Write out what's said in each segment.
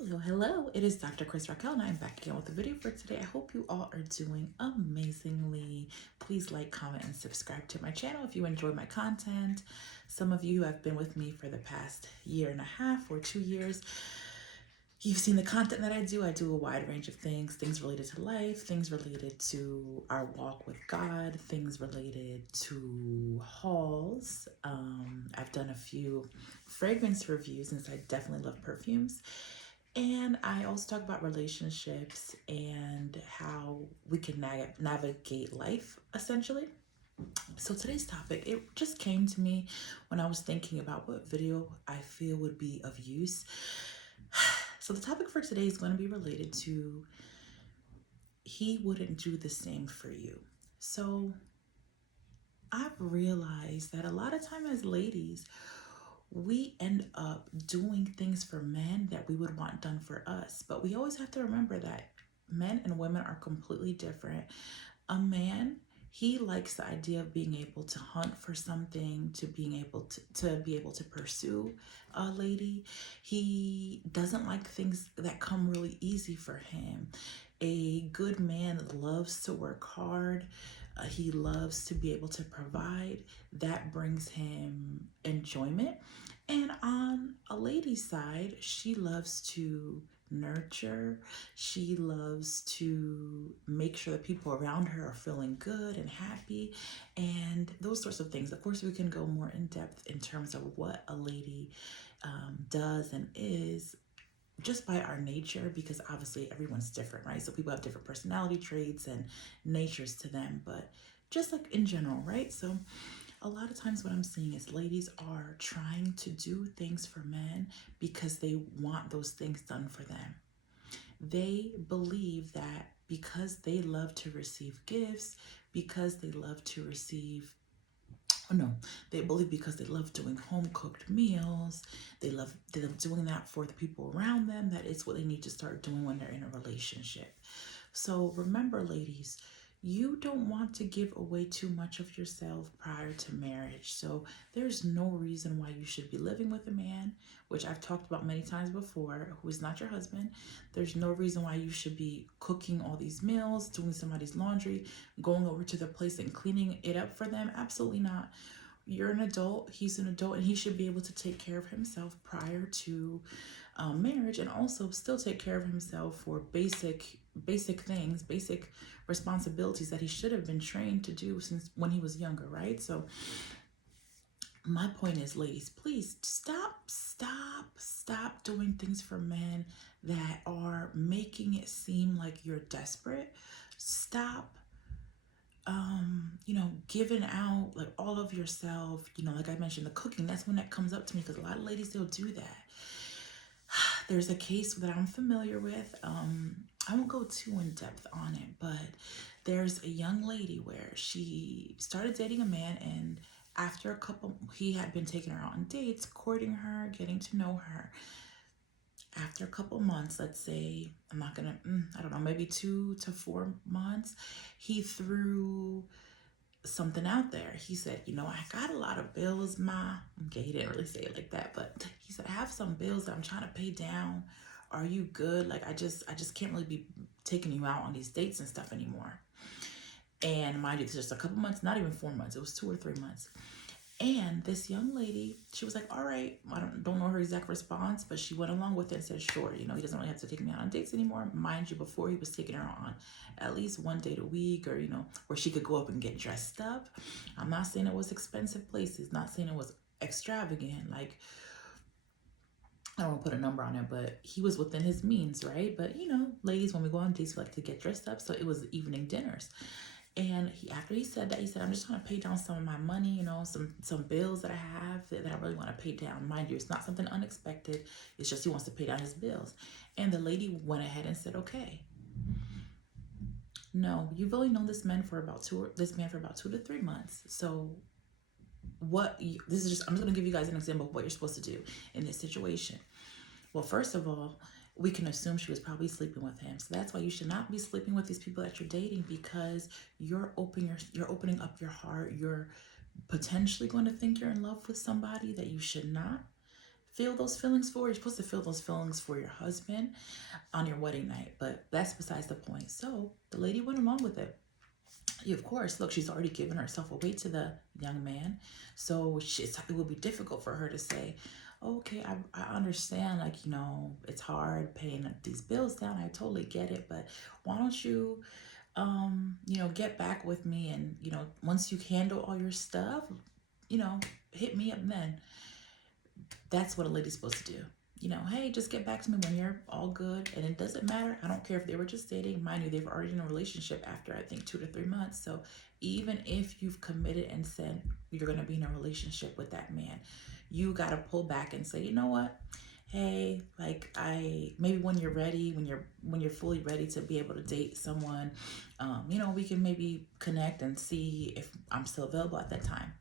Hello, it is Dr. Askkrystalracquel and I'm back again with a video for today. I hope you all are doing amazingly. Please like, comment, and subscribe to my channel if you enjoy my content. Some of you who have been with me for the past year and a half or 2 years, you've seen the content that I do. I do a wide range of things related to life, things related to our walk with God, things related to hauls. I've done a few fragrance reviews since I definitely love perfumes. And I also talk about relationships and how we can navigate life, essentially. So today's topic, it just came to me when I was thinking about what video I feel would be of use. So the topic for today is going to be related to he wouldn't do the same for you. So I've realized that a lot of time as ladies, we end up doing things for men that we would want done for us. But we always have to remember that men and women are completely different. A man, he likes the idea of being able to hunt for something, to be able to pursue a lady. He doesn't like things that come really easy for him. A good man loves to work hard. He loves to be able to provide. That brings him enjoyment. And on a lady's side, she loves to nurture. She loves to make sure that people around her are feeling good and happy and those sorts of things. Of course, we can go more in depth in terms of what a lady does and is just by our nature, because obviously everyone's different, right? So people have different personality traits and natures to them, but just like in general, right? So a lot of times what I'm seeing is ladies are trying to do things for men because they want those things done for them. They believe that because they love to receive gifts, because they love to receive no, they believe because they love doing home cooked meals, they love doing that for the people around them, that it's what they need to start doing when they're in a relationship. So remember, ladies, you don't want to give away too much of yourself prior to marriage. So there's no reason why you should be living with a man, which I've talked about many times before, who is not your husband. There's no reason why you should be cooking all these meals, doing somebody's laundry, going over to their place and cleaning it up for them. Absolutely not. You're an adult, he's an adult, and he should be able to take care of himself prior to marriage, and also still take care of himself for basic things, basic responsibilities that he should have been trained to do since when he was younger, right? So my point is, ladies, please stop doing things for men that are making it seem like you're desperate. Stop giving out like all of yourself, like I mentioned, the cooking, that's when that comes up to me, because a lot of ladies, they'll do that. There's a case that I'm familiar with. I won't go too in depth on it, but there's a young lady where she started dating a man, and after he had been taking her out on dates, courting her, getting to know her. After a couple months, let's say, I don't know, maybe 2 to 4 months, he threw something out there. He said, I got a lot of bills, Ma. Okay, he didn't really say it like that, but he said, I have some bills that I'm trying to pay down. Are you good? Like, I just can't really be taking you out on these dates and stuff anymore. And mind you, it's just a couple months, not even 4 months. It was 2 or 3 months. And this young lady, she was like, all right, I don't know her exact response, but she went along with it and said, sure, he doesn't really have to take me out on dates anymore. Mind you, before he was taking her on at least 1 date a week, or, where she could go up and get dressed up. I'm not saying it was expensive places, not saying it was extravagant. Like, I don't want to put a number on it, but he was within his means, right? But, ladies, when we go on dates, we like to get dressed up. So it was evening dinners. And after he said that, he said, I'm just going to pay down some of my money, some bills that I have that I really want to pay down. Mind you, it's not something unexpected. It's just he wants to pay down his bills. And the lady went ahead and said, okay. No, you've only known this man for about 2 to 3 months. So I'm just going to give you guys an example of what you're supposed to do in this situation. Well, first of all, we can assume she was probably sleeping with him. So that's why you should not be sleeping with these people that you're dating, because you're opening up your heart. You're potentially going to think you're in love with somebody that you should not feel those feelings for. You're supposed to feel those feelings for your husband on your wedding night, but that's besides the point. So the lady went along with it. Of course, look, she's already given herself away to the young man, so it will be difficult for her to say, okay, I understand, like, it's hard paying these bills down. I totally get it, but why don't you, get back with me, and, once you handle all your stuff, hit me up then. That's what a lady's supposed to do. Hey, just get back to me when you're all good. And it doesn't matter. I don't care if they were just dating. Mind you, they were already in a relationship after, I think, 2 to 3 months. So even if you've committed and said you're going to be in a relationship with that man, you got to pull back and say, you know what? Hey, like, maybe when you're ready, when you're fully ready to be able to date someone, we can maybe connect and see if I'm still available at that time.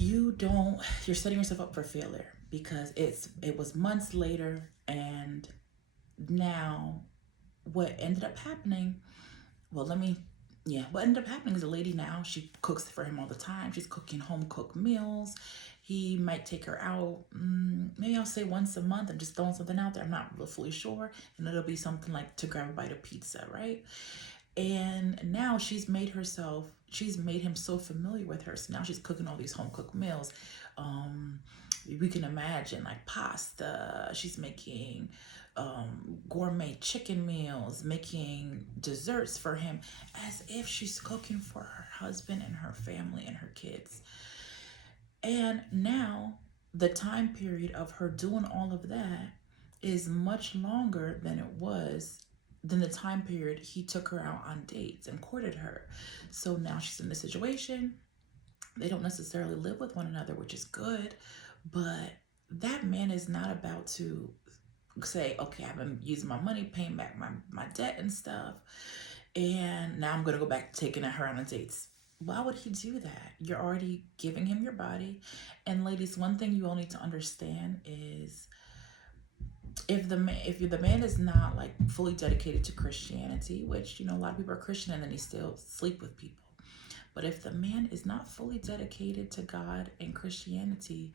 You're setting yourself up for failure, because it was months later, and now what ended up happening, what ended up happening is the lady now, she cooks for him all the time. She's cooking home cooked meals. He might take her out, maybe I'll say once a month, and just throwing something out there. I'm not fully sure. And it'll be something like to grab a bite of pizza, right? And now she's made him so familiar with her. So now she's cooking all these home cooked meals. We can imagine, like, pasta. She's making gourmet chicken meals, making desserts for him, as if she's cooking for her husband and her family and her kids. And now the time period of her doing all of that is much longer than the time period he took her out on dates and courted her. So now she's in this situation. They don't necessarily live with one another, which is good, but that man is not about to say, okay, I've been using my money, paying back my debt and stuff, and now I'm going to go back to taking her on dates. Why would he do that? You're already giving him your body. And ladies, one thing you all need to understand is, if the man is not, like, fully dedicated to Christianity, which, a lot of people are Christian and then they still sleep with people. But if the man is not fully dedicated to God and Christianity,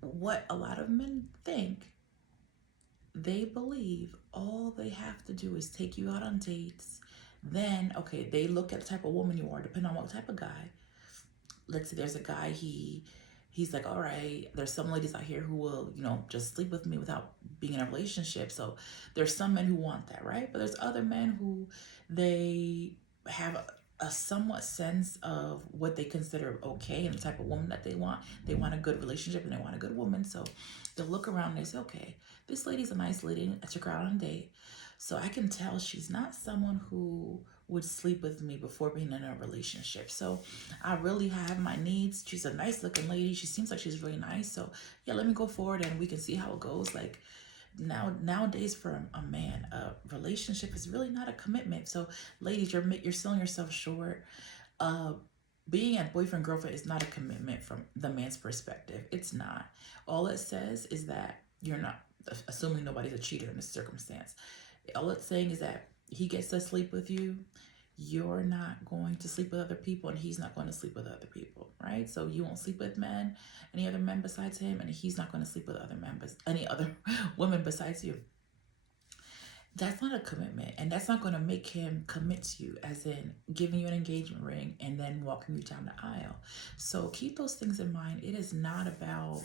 what a lot of men think, they believe all they have to do is take you out on dates. Then, okay, they look at the type of woman you are, depending on what type of guy. Let's say there's a guy, he's like, all right, there's some ladies out here who will, just sleep with me without being in a relationship. So there's some men who want that, right? But there's other men who, they have a somewhat sense of what they consider okay and the type of woman that they want. They want a good relationship and they want a good woman. So they'll look around and they say, okay, this lady's a nice lady. I took her out on a date. So I can tell she's not someone who would sleep with me before being in a relationship. So I really have my needs. She's a nice looking lady. She seems like she's really nice. So yeah, let me go forward and we can see how it goes. Like, nowadays for a man, a relationship is really not a commitment. So ladies, you're selling yourself short. Being a boyfriend girlfriend is not a commitment from the man's perspective. It's not. All it says is that you're not, assuming nobody's a cheater in this circumstance, all it's saying is that he gets to sleep with you. You're not going to sleep with other people, and he's not going to sleep with other people, right? So you won't sleep with any other men besides him, and he's not going to sleep with any other women besides you. That's not a commitment, and that's not going to make him commit to you, as in giving you an engagement ring and then walking you down the aisle. So keep those things in mind. It is not about,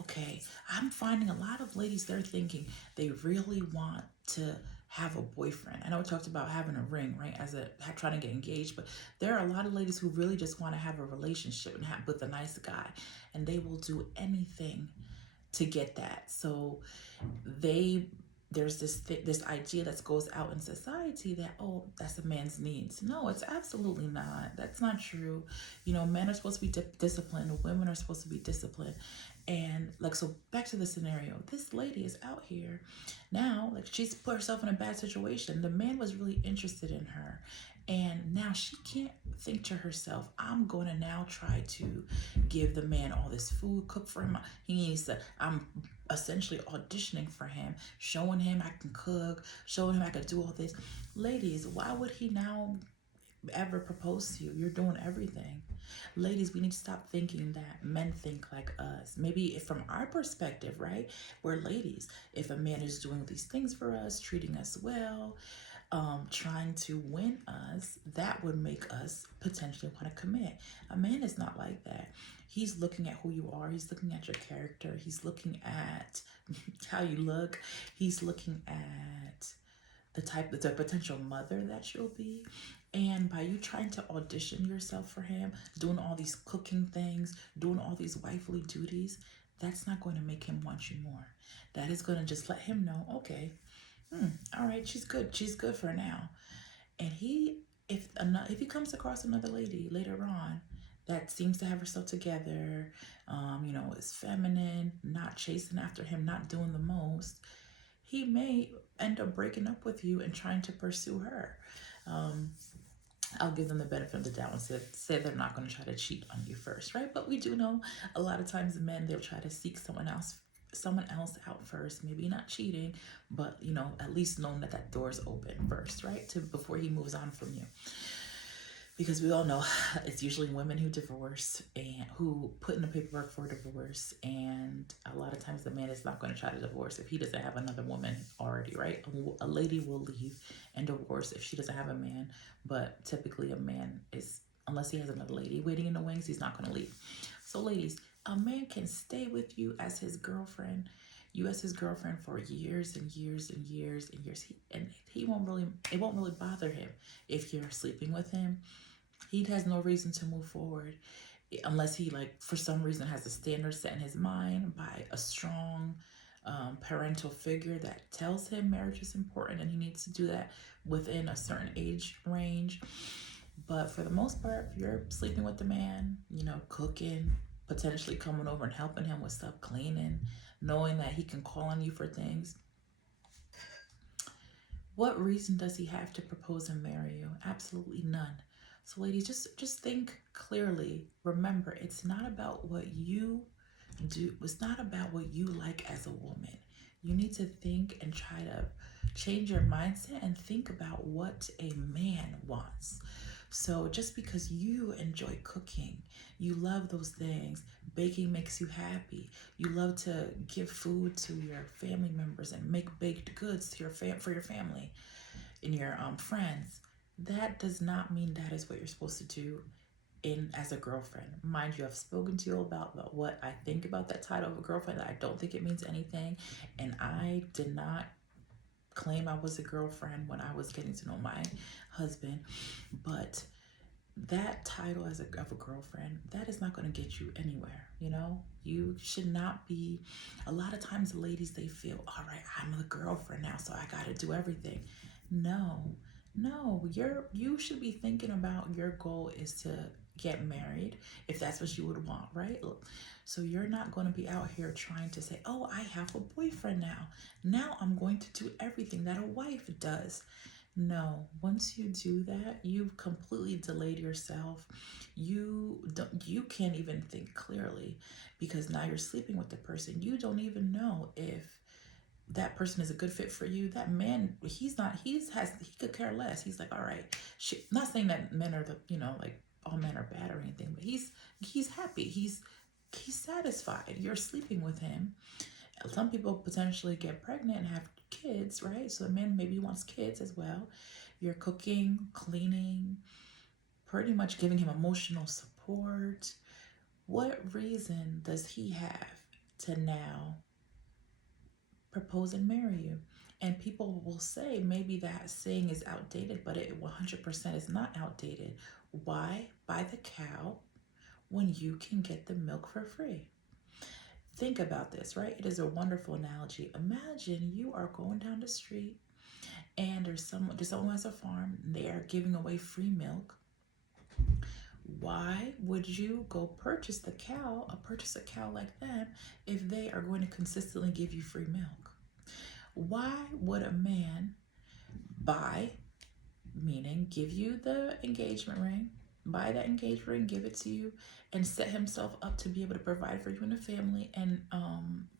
okay, I'm finding a lot of ladies, they're thinking they really want to have a boyfriend. I know we talked about having a ring, right, trying to get engaged, but there are a lot of ladies who really just want to have a relationship and with a nice guy, and they will do anything to get that. So there's this idea that goes out in society that, oh, that's a man's needs. No, it's absolutely not. That's not true. Men are supposed to be disciplined. Women are supposed to be disciplined. And, like, so back to the scenario. This lady is out here now, like, she's put herself in a bad situation. The man was really interested in her. And now she can't think to herself, I'm going to now try to give the man all this food, cook for him. I'm essentially auditioning for him, showing him I can cook, showing him I can do all this. Ladies, why would he now ever propose to you. You're doing everything. Ladies, we need to stop thinking that men think like us. Maybe from our perspective, right? We're ladies. If a man is doing these things for us, treating us well, trying to win us, that would make us potentially want to commit. A man is not like that. He's looking at who you are. He's looking at your character. He's looking at how you look. He's looking at the potential mother that you'll be. And by you trying to audition yourself for him, doing all these cooking things, doing all these wifely duties, that's not going to make him want you more. That is going to just let him know, okay, all right, she's good. She's good for now. And if he comes across another lady later on that seems to have herself together, is feminine, not chasing after him, not doing the most, he may end up breaking up with you and trying to pursue her. I'll give them the benefit of the doubt and say they're not going to try to cheat on you first, right? But we do know a lot of times men, they'll try to seek someone else out first, maybe not cheating, but at least knowing that door is open first, right? Before he moves on from you. Because we all know it's usually women who divorce and who put in the paperwork for divorce, and a lot of times the man is not going to try to divorce if he doesn't have another woman already, right? A lady will leave and divorce if she doesn't have a man, but typically a man is, unless he has another lady waiting in the wings, he's not going to leave. So ladies, a man can stay with you as his girlfriend, for years and years and years and years. It won't really bother him if you're sleeping with him. He has no reason to move forward unless he, for some reason, has a standard set in his mind by a strong parental figure that tells him marriage is important and he needs to do that within a certain age range. But for the most part, if you're sleeping with the man, cooking, potentially coming over and helping him with stuff, cleaning, knowing that he can call on you for things, what reason does he have to propose and marry you? Absolutely none. So ladies, just think clearly. Remember, it's not about what you do. It's not about what you like as a woman. You need to think and try to change your mindset and think about what a man wants. So just because you enjoy cooking, you love those things, baking makes you happy, you love to give food to your family members and make baked goods to for your family and your friends, that does not mean that is what you're supposed to do as a girlfriend. Mind you, I've spoken to you about what I think about that title of a girlfriend, that I don't think it means anything, and I did not claim I was a girlfriend when I was getting to know my husband, but that title of a girlfriend, that is not going to get you anywhere. You should not be. A lot of times ladies, they feel, all right, I'm a girlfriend now, so I got to do everything. No, you should be thinking about, your goal is to get married, if that's what you would want, right? So you're not going to be out here trying to say, oh, I have a boyfriend now I'm going to do everything that a wife does. No, once you do that, you've completely delayed yourself. You can't even think clearly, because now you're sleeping with the person. You don't even know if that person is a good fit for you. That man, he could care less. He's like, all right, not saying that men are all men are bad or anything, but he's happy. He's satisfied. You're sleeping with him. Some people potentially get pregnant and have kids, right? So the man maybe wants kids as well. You're cooking, cleaning, pretty much giving him emotional support. What reason does he have to now propose and marry you? And people will say maybe that saying is outdated, but it 100% is not outdated. Why buy the cow when you can get the milk for free? Think about this, right? It is a wonderful analogy. Imagine you are going down the street and there's someone who has a farm, and they are giving away free milk. Why would you go purchase a cow like them if they are going to consistently give you free milk? Why would a man buy, meaning give you the engagement ring, buy that engagement ring, give it to you, and set himself up to be able to provide for you and the family and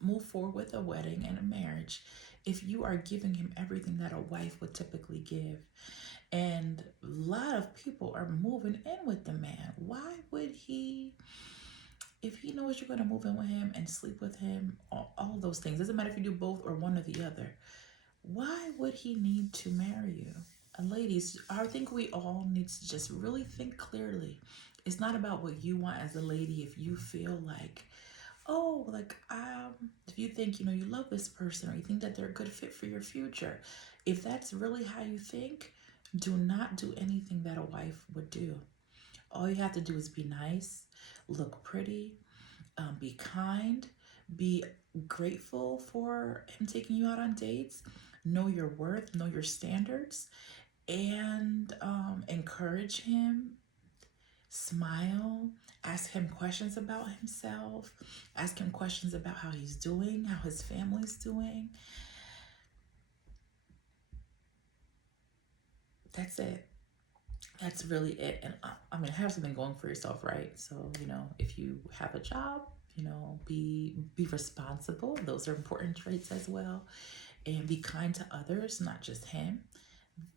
move forward with a wedding and a marriage, if you are giving him everything that a wife would typically give. And a lot of people are moving in with the man. Why would he, if he knows you're going to move in with him and sleep with him, all those things, doesn't matter if you do both or one or the other, why would he need to marry you? And ladies, I think we all need to just really think clearly. It's not about what you want as a lady. If you feel like, oh, like, if you think, you love this person, or you think that they're a good fit for your future, if that's really how you think, do not do anything that a wife would do. All you have to do is be nice, look pretty, be kind, be grateful for him taking you out on dates, know your worth, know your standards, and encourage him, smile, ask him questions about himself, ask him questions about how he's doing, how his family's doing. That's it. That's really it. And I mean, have something going for yourself, right? So, if you have a job, be responsible. Those are important traits as well. And be kind to others, not just him.